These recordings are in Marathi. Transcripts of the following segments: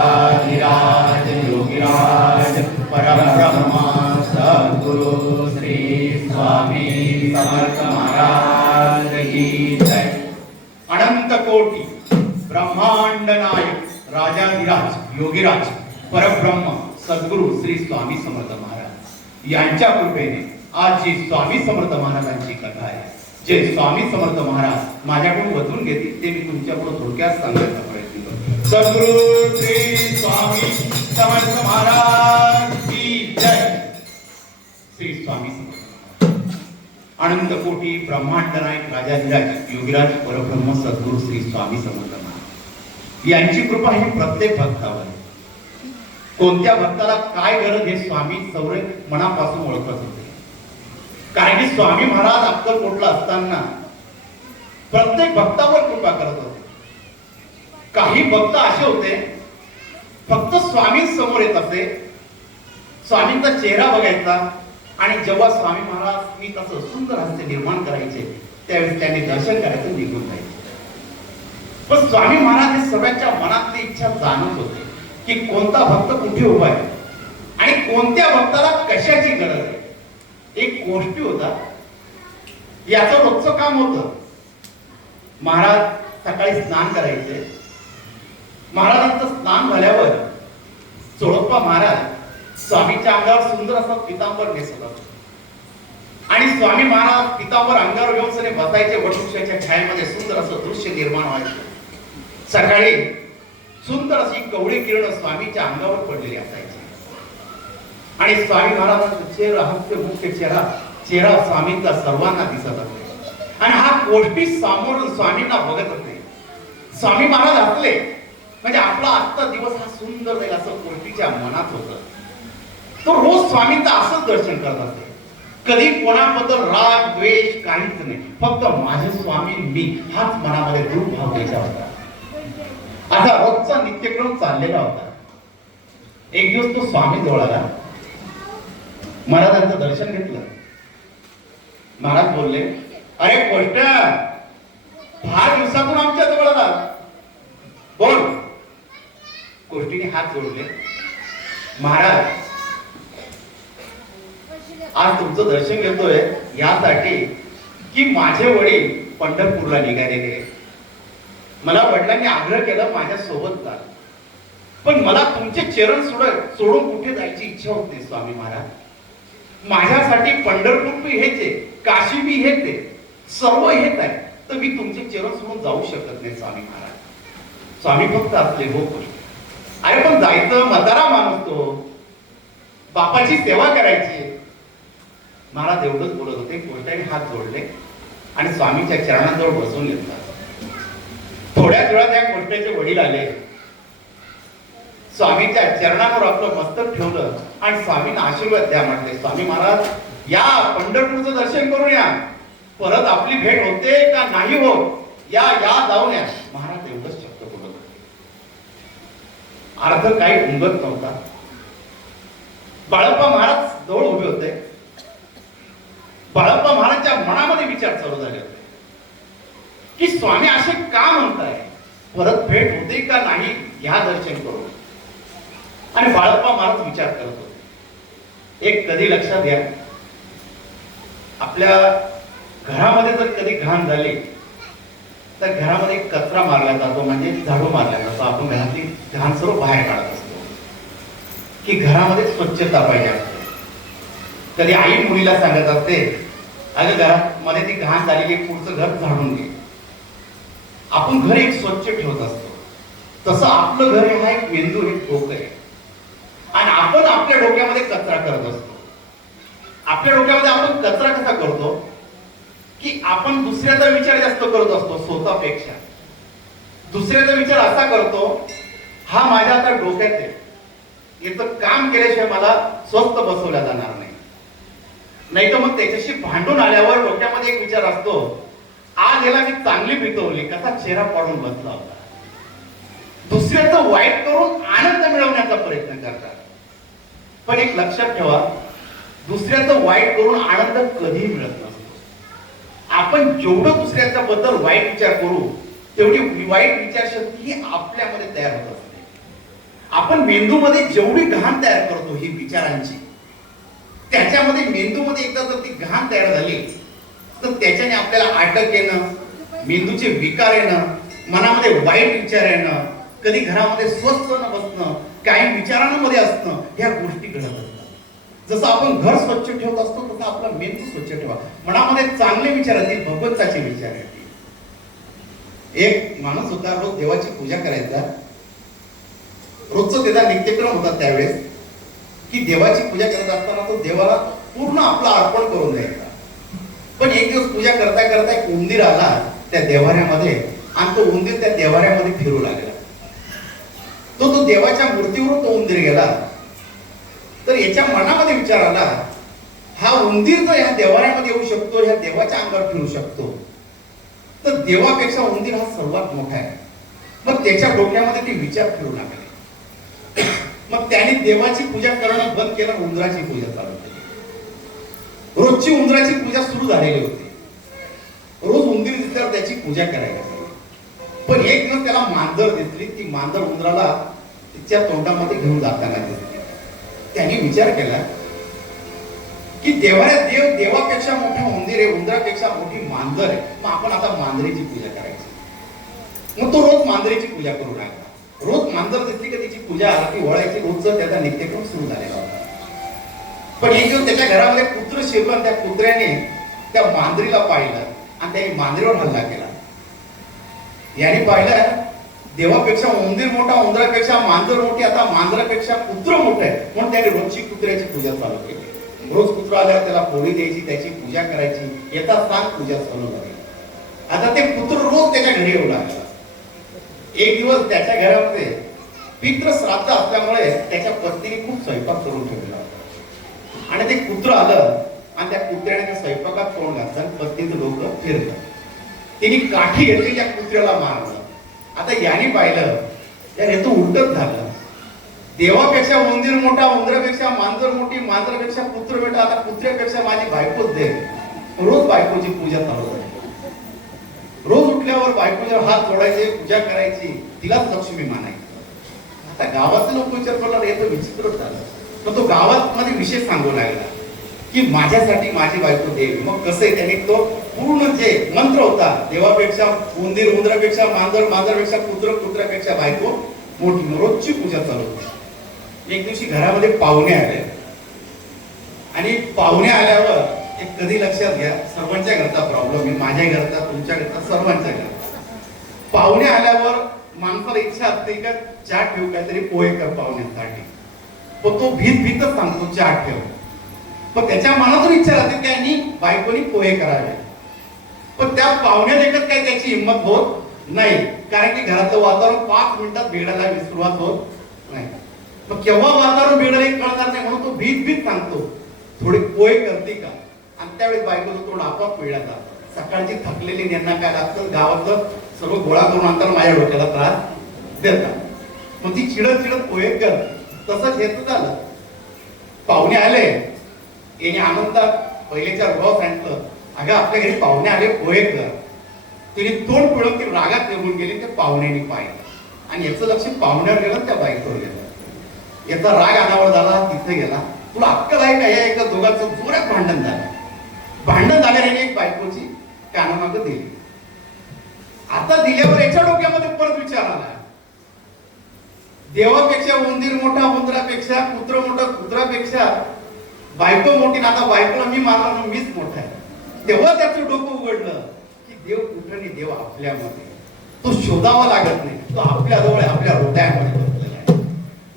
राजाधिराज योगिराज परब्रह्मा सद्गुरु श्री स्वामी समर्थ महाराज की जय अनंत कोटी ब्रह्मांड नायक राजाधिराज योगिराज परब्रह्म सद्गुरु श्री स्वामी समर्थ महाराज. यांच्या कृपेने आज जी स्वामी समर्थ महाराजांची कथा आहे जे स्वामी समर्थ महाराज माझ्याकडून वचून घेतील ते मी तुमच्याकडून थोडक्यात सांगण्याचा प्रयत्न स्वामी समर्थ महाराज की जय. श्री स्वामी आनंद कोटी ब्रह्मांड नायक राजाधिराज योगिराज परब्रह्म सद्गुरु श्री स्वामी समर्थ महाराज. यांची कृपा ही प्रत्येक भक्तावर. आहे कोणत्या भक्ताला काय गरज हे स्वामी सवरे मनापासून ओळखत होते? कारण की स्वामी महाराज अक्कलकोटला असताना प्रत्येक भक्तावर कृपा करत होते. काही भक्त असे होते फक्त स्वामी समोर येत असे. स्वामींचा चेहरा बघायचा आणि जेव्हा स्वामी महाराज मी तसं सुंदर हस्ते निर्माण करायचे त्यावेळेस त्यांनी दर्शन करायचं निघून जायचे. पण स्वामी महाराज हे सगळ्यांच्या मनातली इच्छा जाणत होते की कोणता भक्त कुठे उभा आहे आणि कोणत्या भक्ताला कशाची गरज आहे? एक गोष्टी होता याचं रोजचं काम होतं. महाराज सकाळी स्नान करायचे महाराजांचं स्नान झाल्यावर चोळप्पा महाराज स्वामीच्या अंगावर सुंदर असं पितांबर नेसत होते. आणि स्वामी महाराज पितांबर अंगावर घेऊन बसायचे वटवृक्षाच्या छायेमध्ये सुंदर असं दृश्य निर्माण व्हायचं. सकाळी सुंदर अशी कवळी किरण स्वामीच्या अंगावर पडलेली असायची. आणि स्वामी महाराजांचा चेहरा हस्य मुख्य चेहरा चेहरा स्वामींचा सर्वांना दिसत असे आणि हा गोष्टी सामोरून स्वामींना बघत होते. स्वामी महाराज असले म्हणजे आपला आजचा दिवस हा सुंदर जाईल असं गोष्टीच्या मनात होत. तो रोज स्वामींचं असंच दर्शन करत असे कधी कोणाबद्दल राग द्वेष काहीच नाही. फक्त माझे स्वामी मी हाच मनामध्ये दृढ भाव द्यायचा होता. आता रोजचा नित्यक्रम चाललेला होता. एक दिवस तो स्वामी जवळ आला. महाराजांचं दर्शन घेतलं. महाराज बोलले अरे गोष्ट फार दिवसातून आमच्या जवळ आला बोल त्यांनी हात जोडले महाराज आज तुमचं दर्शन घेतोय यासाठी की माझे वडील पंढरपूरला निघाले मला वडिलांनी आग्रह केला माझ्या सोबत जा. पण मला तुमचे चरण सोड सोडून कुठे जायची इच्छा होत नाही स्वामी महाराज. माझ्यासाठी पंढरपूर बी हेच आहे काशी बी हेच आहे सर्व हेच आहे. तर मी तुमचे चरण सोडून जाऊ शकत नाही स्वामी महाराज. स्वामी फक्त असले हो गोष्ट अरे पण जायचं म्हातारा माणूस तो. बापाची सेवा करायची. महाराज एवढंच बोलत होते गोष्टाने हात जोडले आणि स्वामीच्या चरणाजवळ बसून घेतला. थोड्याच वेळात त्या कोणत्याचे वडील आले. स्वामीच्या चरणावर आपलं मस्तक ठेवलं आणि स्वामींना आशीर्वाद द्या म्हटले स्वामी महाराज या पंढरपूरचं दर्शन करून या परत आपली भेट होते का नाही हो या या जाऊन या. महाराज एवढंच अर्थ काही उमगत नव्हता. बाळप्पा महाराज जवळ उभे होते. बाळप्पा महाराजच्या मनामध्ये विचार चालू झाले होते. की स्वामी असे का म्हणताय? परत भेट होते का नाही ह्या दर्शन करून? आणि बाळप्पा महाराज विचार करत होते. एक कधी लक्षात घ्या. आपल्या घरामध्ये जर कधी घाण झाली तर घरामध्ये कचरा मारला जातो म्हणजे झाडू मारला जातो. आपण घरातली घाण सर्व बाहेर काढत असतो. की घरामध्ये स्वच्छता पाहिजे असते. कधी आई मुलीला सांगत असते अगं घरामध्ये ती घाण झालेली पुढचं घर झाडून घे. आपण घर एक स्वच्छ ठेवत असतो. तसं आपलं घर हा एक मेंदू हे डोकं आहे. आणि आपण आपल्या डोक्यामध्ये कचरा करत असतो. आपल्या डोक्यामध्ये आपण कचरा कसा करतो? की आपण दुसऱ्याचा विचार जास्त करत असतो स्वतःपेक्षा. दुसऱ्याचा विचार असा करतो हा माझ्या आता डोक्यात आहे. याचं काम केल्याशिवाय मला स्वस्त बसवल्या जाणार नाही. नाही तर मग त्याच्याशी भांडून आल्यावर डोक्यामध्ये एक विचार असतो आज याला मी चांगली पिकवली कसा चेहरा पाडून बसला होता. दुसऱ्याचं वाईट करून आनंद मिळवण्याचा प्रयत्न करतात. पण एक लक्षात ठेवा दुसऱ्याचं वाईट करून आनंद कधीही मिळत नाही. आपण जेवढं दुसऱ्याच्या बद्दल वाईट विचार करू तेवढी वाईट विचारशक्ती ही आपल्यामध्ये तयार होत असते. आपण मेंदूमध्ये जेवढी घाण तयार करतो ही विचारांची त्याच्यामध्ये मेंदूमध्ये एकदा जर ती घाण तयार झाली तर त्याच्याने आपल्याला अटक येणं मेंदूचे विकार येणं मनामध्ये वाईट विचार येणं कधी घरामध्ये स्वस्त न बसणं काही विचारांमध्ये असणं ह्या गोष्टी घडत असतात जसं आपण घर स्वच्छ ठेवत असतो तसं आपला मेंदू स्वच्छ ठेवा. मनामध्ये चांगले विचार येतील भगवंताचे विचार येतील. एक माणूस होता रोज देवाची पूजा करायचा. रोजचं त्याचा नित्यक्रम होता त्यावेळेस की देवाची पूजा करत असताना तो देवाला पूर्ण आपला अर्पण करून द्यायचा. पण एक दिवस पूजा करता करता एक उंदीर आला त्या देवाऱ्यामध्ये आणि तो उंदीर त्या देवाऱ्यामध्ये फिरू लागला. तो तो देवाच्या मूर्तीवर तो उंदीर गेला. तर याच्या मनामध्ये विचार आला हा उंदीर जर ह्या देवाऱ्यामध्ये येऊ शकतो ह्या देवाच्या अंगावर फिरू शकतो. तर देवापेक्षा उंदीर हा सर्वात मोठा आहे. मग त्याच्या डोक्यामध्ये ते विचार फिरू लागले. मग त्याने देवाची पूजा करणं बंद केलं उंदराची पूजा चालू केली. रोजची उंदराची पूजा सुरू झालेली होती. रोज उंदीर दिसल्यावर त्याची पूजा करायला पण एक दिवस त्याला मांजर दिसली ती मांजर उंदराला तिच्या तोंडामध्ये घेऊन जाताना दिसली. त्यांनी विचार केला की देवाऱ्यात देव देवापेक्षा मोठा उंदीर आहे उंदरापेक्षा मोठी मांजर आहे. मग आपण आता मांजरीची पूजा करायची. मग तो रोज मांजरीची पूजा करू लागला. रोज मांजर दिसली की तिची पूजा आरती वळायची रोजचा त्याचा नित्यक्रम सुरू झालेला होता. पण एक दिवस त्याच्या घरामध्ये कुत्र शिरलं आणि त्या कुत्र्याने त्या मांजरीला पाहिलं आणि त्याने मांजरीवर हल्ला केला. याने पाहिलं देवापेक्षा उंदीर मोठा उंदरापेक्षा मांजर मोठी आता मांजरापेक्षा कुत्र मोठं आहे. म्हणून त्याने रोजची कुत्र्याची पूजा चालू केली. रोज कुत्र आल्यावर त्याला पोळी द्यायची त्याची पूजा करायची येता सांग पूजा चालू झाली. आता ते कुत्र रोज त्याच्या घरी येऊ लागला. एक दिवस त्याच्या घरामध्ये पित्र श्राद्ध असल्यामुळे त्याच्या पत्नीने खूप स्वयंपाक करून ठेवला. आणि ते कुत्र आलं आणि त्या कुत्र्याने त्या स्वयंपाकात तोंड घातलं आणि पत्नीचं डोकं फिरलं. तिने काठी घेतली त्या कुत्र्याला मारलं. आता याने पाहिलं यार हे तर उलटच झालं. देवापेक्षा उंदीर मोठा उंदरापेक्षा मांजर मोठी मांजरापेक्षा पुत्र बेटा आता कुत्र्यापेक्षा माझी बायकोच दे. रोज बायकोची पूजा चालू झाली रोज उठल्यावर बायकोच्या हात जोडायचे पूजा करायची तिलाच लक्ष्मी मानायची. आता गावातले लोक विचार करणार हे तर विचित्रच झालं. पण तो गावात मध्ये विषय सांगू लागला. की माझ्यासाठी माझी बायको देवी. मग कसं आहे त्याने तो पूर्ण जे मंत्र होता देवापेक्षा उंदीर उंदरापेक्षा मांजर मांजरापेक्षा कुत्र कुत्र्यापेक्षा बायको मोठी रोजची पूजा चालू होती. एक दिवशी घरामध्ये पाहुणे आले. आणि पाहुणे आल्यावर एक कधी लक्षात घ्या सर्वांच्या घरचा प्रॉब्लेम आहे. माझ्या घरचा तुमच्या घरचा सर्वांच्या घरचा. पाहुणे आल्यावर माणसाला इच्छा असते का चहा ठेवू काहीतरी पोहे कर पाहुण्यांसाठी. पण तो भीत भीतच सांगतो चहा ठेव. पण त्याच्या मनातून इच्छा राहते की यांनी बायकोनी पोहे करावे. पण त्या पाहुण्या देखत काही त्याची हिंमत होत नाही. कारण की घरातलं वातावरण पाच मिनिटात बिघडायला सुरुवात होत नाही. मग केव्हा वातावरण बिघडलं हे कळणार नाही म्हणून तो भीत भीत सांगतो. थोडी पोहे करते का? आणि त्यावेळेस बायकोचं तोंड आपोआप वेळा जातं. सकाळची थकलेली यांना काय लागतं? गावातलं सर्व गोळा करून आणताना माझ्या डोक्याला त्रास देतात. मग ती चिडत चिडत पोहे कर. तसंच हेच झालं. पाहुणे आले. याने आनंदात पहिलेच्या रुभाव सांगितलं अगं आपल्या घरी पाहुणे आले पोहे कर. तिने तोंड पिळून ती रागात निघून गेली ते पाहुण्याने पाहिलं. आणि याचं लक्ष पाहुण्यावर गेलं त्या बाईकवर गेलं. याचा राग अनावर झाला तिथे गेला. तुला अक्कल आहे का? या एका दोघांचं जोरात भांडण झालं. भांडण झाल्याने एक बायकोची कानामाग दिली. आता दिल्यावर याच्या डोक्यामध्ये परत विचार आला. देवापेक्षा उंदीर मोठा उंदरापेक्षा कुत्र मोठा कुत्रापेक्षा बायको मोठी आता बायकोला मी मारला म्हणून मीच मोठा आहे. तेव्हा त्याचं डोकं उघडलं की देव कुठं नाही देव आपल्यामध्ये. तो शोधावा लागत नाही. तो आपल्या जवळ आहे, आपल्या हृदयामध्ये बसलेला आहे.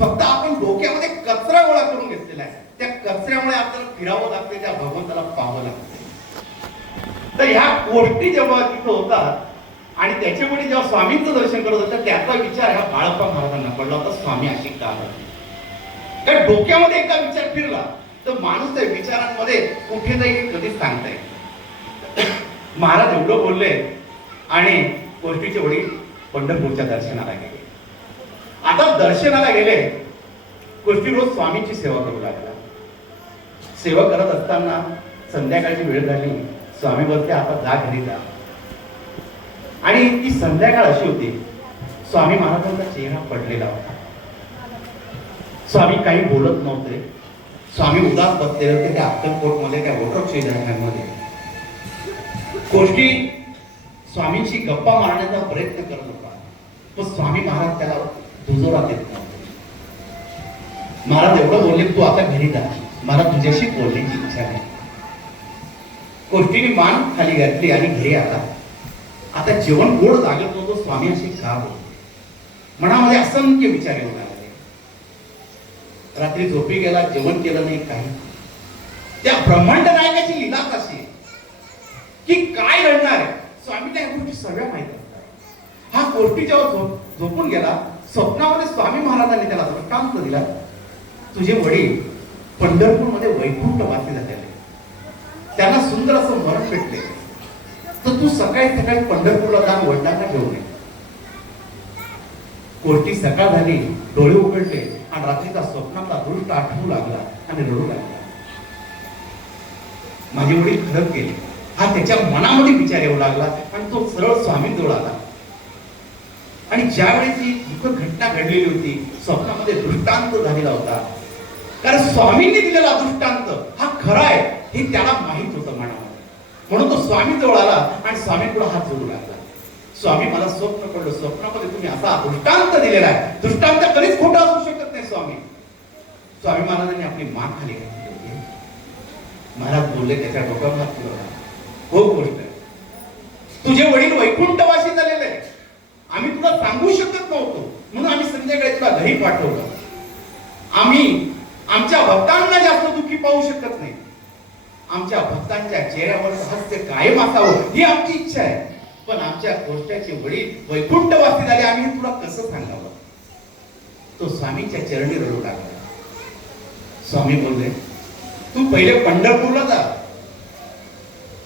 फक्त आपण डोक्यामध्ये कचरा गोळा करून घेतलेला आहे. त्या कचऱ्यामुळे आपल्याला फिरावं लागते त्या भगवंताला पाहावं लागते तर ह्या गोष्टी जेव्हा तिथं होतात आणि त्याच्यामुळे जेव्हा स्वामींचं दर्शन करत होतं त्याचा विचार ह्या बाळप्पा महाराजांना पडला होता स्वामी अशी का कारण डोक्यामध्ये एकदा विचार फिरला. तर माणूस त्या विचारांमध्ये कुठे जाईल कधीच सांगता महाराज एवढं बोलले आणि गोष्टीचे वडील पंढरपूरच्या दर्शनाला गेले. आता दर्शनाला गेले गोष्टी रोज स्वामींची सेवा करू लागला. सेवा करत असताना संध्याकाळची वेळ झाली स्वामी बोलते आता जा घरी जा. आणि ती संध्याकाळ अशी होती स्वामी महाराजांचा चेहरा पडलेला होता. स्वामी काही बोलत नव्हते स्वामी उदास बसलेले होते त्या अक्कलकोटमध्ये त्या वॉटर शेजाऱ्यांमध्ये गोष्टी स्वामींशी गप्पा मारण्याचा प्रयत्न करत होता. पण स्वामी महाराज त्याला दुजोरा देत नव्हते. महाराज एवढं बोलले तू आता घरी जा. मला तुझ्याशी बोलण्याची इच्छा नाही. गोष्टीने मान खाली घातली आणि घरी आता आता जेवण गोड लागत होतो स्वामी असे का बोलले? मनामध्ये असंख्य विचार येऊन आले रात्री झोपी गेला जेवण केलं नाही काही त्या ब्रह्मांड नायकाची लिलाच अशी आहे, की काय घडणार आहे? स्वामी त्या गोष्टी सगळ्या माहीत असतात. हा गोष्टी जेव्हा झोप झोपून गेला स्वप्नामध्ये स्वामी महाराजांनी त्याला काम दिला. तुझे वडील पंढरपूरमध्ये वैकुंठ वाचले जाते त्यांना सुंदर असं मरण भेटले तर तू सकाळी सकाळी पंढरपूरला जाऊन वडिलांना घेऊन ये. कोर्टी सकाळ झाली डोळे उघडले. आणि रात्रीचा स्वप्नातला दृष्ट आठवू लागला आणि रडू लागला. माझे वडील खरंच गेले. हा त्याच्या मनामध्ये विचार येऊ लागला आणि तो सरळ स्वामींजवळ आला. आणि ज्यावेळेस ही दुःख घटना घडलेली होती स्वप्नामध्ये दृष्टांत झालेला होता. कारण स्वामींनी दिलेला दृष्टांत हा खरा आहे हे त्याला माहीत होतं मनामध्ये. म्हणून तो स्वामी जवळ आला आणि स्वामी पुढे हात जोडू लागला. स्वामी मला स्वप्न पडलं. स्वप्नामध्ये तुम्ही असा दृष्टांत दिलेला आहे. दृष्टांत कधीच खोटा असू शकतो स्वामी. स्वामी महाराजांनी आपली मान खाली घातली होती. महाराज बोलले त्याच्या डोक्यावर हात फिरवला हो गोष्ट आहे. तुझे वडील वैकुंठवासी झालेले आहे आम्ही तुला सांगू शकत नव्हतो. म्हणून आम्ही संध्याकाळी तुला घरी पाठवलं. आम्ही आमच्या भक्तांना जास्त दुःखी पाहू शकत नाही. आमच्या भक्तांच्या चेहऱ्यावर हास्य कायम असावं ही आमची इच्छा आहे. पण आमच्या गोष्टाचे वडील वैकुंठवासी झाले आम्ही तुला कसं सांगावं? तो स्वामीच्या चरणी रडू लागला. स्वामी बोलले तू पहिले पंढरपूरला जा.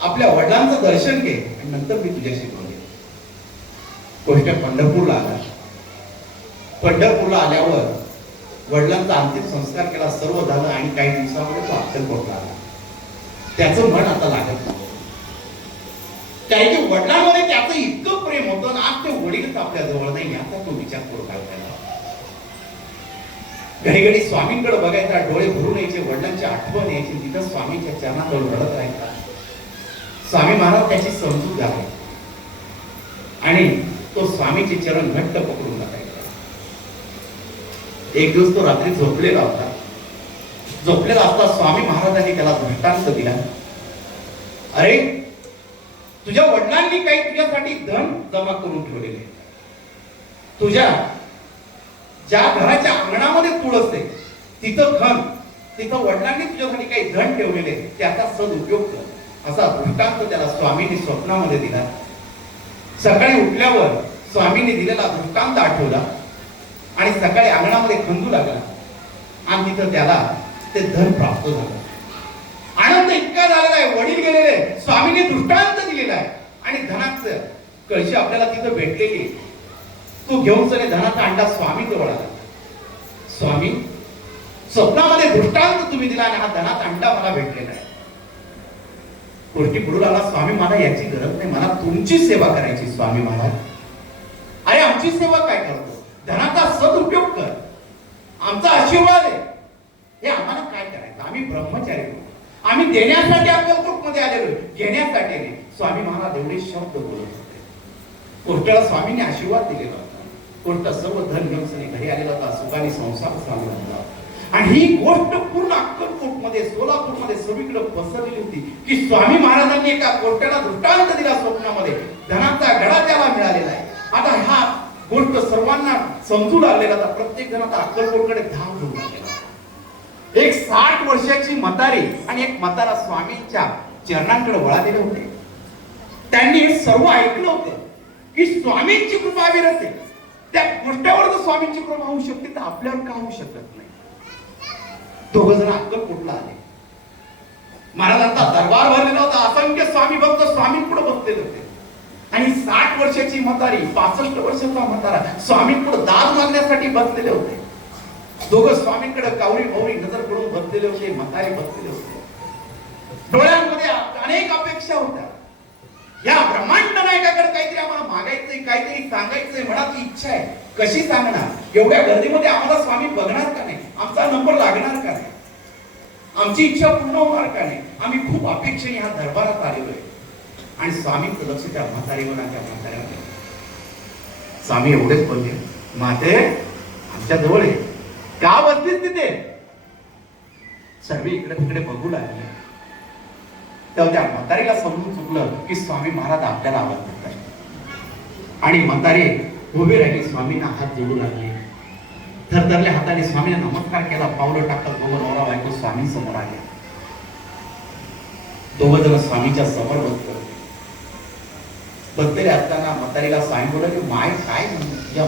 आपल्या वडिलांचं दर्शन घे आणि नंतर मी तुझ्याशी बोलेन गोष्ट पंढरपूरला आला. पंढरपूरला आल्यावर वडिलांचा अंतिम संस्कार केला सर्व झालं आणि काही दिवसामध्ये तो अक्कलकोटला आला. त्याचं मन आता लागत नव्हतं कारण वडिलांमध्ये त्याचं इतकं प्रेम होतं आज ते वडीलच आपल्या जवळ नाही याचा तो विचार करू काय घडी घडी स्वामींकडे बघायचा डोळे भरून यायचे वडिलांची आठवण यायची तिथं स्वामीच्या चरणाजवळ रडत राहायचा. स्वामी महाराज त्याची समजूत झाले. आणि तो स्वामीचे चरण घट्ट पकडून टाकायचा. एक दिवस तो रात्री झोपलेला होता. झोपलेला असता स्वामी महाराजांनी त्याला दृष्टांत दिला. अरे तुझ्या वडिलांनी काही तुझ्यासाठी धन जमा करून ठेवलेले तुझ्या ज्या घराच्या अंगणामध्ये तूळ असते तिथं धन तिथं वडिलांनी तुझ्यासाठी काही धन ठेवलेले त्याचा सदउपयोग कर. असा दृष्टांत त्याला स्वामींनी स्वप्नामध्ये दिला. सकाळी उठल्यावर स्वामींनी दिलेला दृष्टांत आठवला आणि सकाळी अंगणामध्ये खंदू लागला. आणि तिथं त्याला ते धन प्राप्त झालं. आनंद इतका झालेला आहे वडील गेलेले आहे. स्वामींनी दृष्टांत दिलेला आहे. आणि धनाचं कळशी आपल्याला तिथं भेटलेली तू घेऊन चले धनाचा अंडा स्वामी जवळ आला. स्वामी स्वप्नामध्ये दृष्टांत तुम्ही दिला आणि हा धनाचा अंडा मला भेटलेला आहे. गोष्टी पुढे आला स्वामी मला याची गरज नाही. मला तुमची सेवा करायची स्वामी महाराज. अरे आमची सेवा काय करतो? धनाचा सदुपयोग कर. आमचा आशीर्वाद आहे. हे आम्हाला काय करायचं? आम्ही ब्रह्मचारी आम्ही देण्यासाठी आपल्या मध्ये आलेलो घेण्यासाठी स्वामी महाराज एवढे शब्द बोलत होते. कोर्टाला स्वामींनी आशीर्वाद दिलेला कोणता सर्व धन घेऊन घरी आलेला होता सुखाने संसार चालला होता आणि ही गोष्ट पूर्ण अक्कलकोटमध्ये सोलापूरमध्ये सगळीकडे पसरलेली होती की स्वामी महाराजांनी एका कोर्टाला दृष्टांत दिला स्वप्नामध्ये. धनाचा गडा त्याला मिळालेला आहे. आता हा गोष्ट सर्वांना समजू लागलेला आता प्रत्येक जण आता अक्कलकोटकडे धाव घेऊन लागलेला एक साठ वर्षाची म्हातारी आणि एक म्हातारा स्वामींच्या चरणांकडे वळालेले होते. त्यांनी हे सर्व ऐकलं होतं की स्वामींची कृपा विरते त्या गोष्टीवर जर स्वामींची कृपा होऊ शकते तर आपल्यावर का होऊ शकत नाही? दोघ जण अक्कलकोटला आले महाराजांचा दरबार भरलेला होता असंख्य स्वामी भक्त स्वामींपुढे बसलेले होते. आणि साठ वर्षाची म्हातारी पासष्ट वर्षाचा म्हातारा स्वामींपुढे दाद मागण्यासाठी बसलेले होते. दोघं स्वामींकडे कावरी भावरी नजर पडून बसलेले होते म्हातारे बसलेले होते. डोळ्यांमध्ये अनेक अपेक्षा होत्या. या ब्रह्मांड नायकाकडे काहीतरी आम्हाला मागायचंय काहीतरी सांगायचंय मनाची इच्छा आहे. कशी सांगणार? एवढ्या गर्दीमध्ये आम्हाला स्वामी बघणार का नाही? आमचा नंबर लागणार का नाही? आमची इच्छा पूर्ण होणार का नाही? आम्ही खूप अपेक्षेने ह्या दरबारात आलेलो आहे आणि स्वामींचं लक्ष त्या म्हातारीवर आणि त्या म्हाताऱ्यावर स्वामी एवढेच बोलले माते आमच्या जवळ आहे का बसलीस तिथे. सर्व इकडे तिकडे बघू लागले. तेव्हा त्या म्हातारीला समजून चुकलं की स्वामी महाराज आपल्याला आवाज देतात आणि म्हातारी उभी राहिली स्वामींना हात जोडू लागले. थरथरल्या हाताने स्वामीने नमस्कार केला पावलं टाकत दोघं नवरा बायको स्वामी समोर आले दोघं जण स्वामीच्या समोर बसले. बसलेले असताना म्हातारीला स्वामी बोलला की माय काय या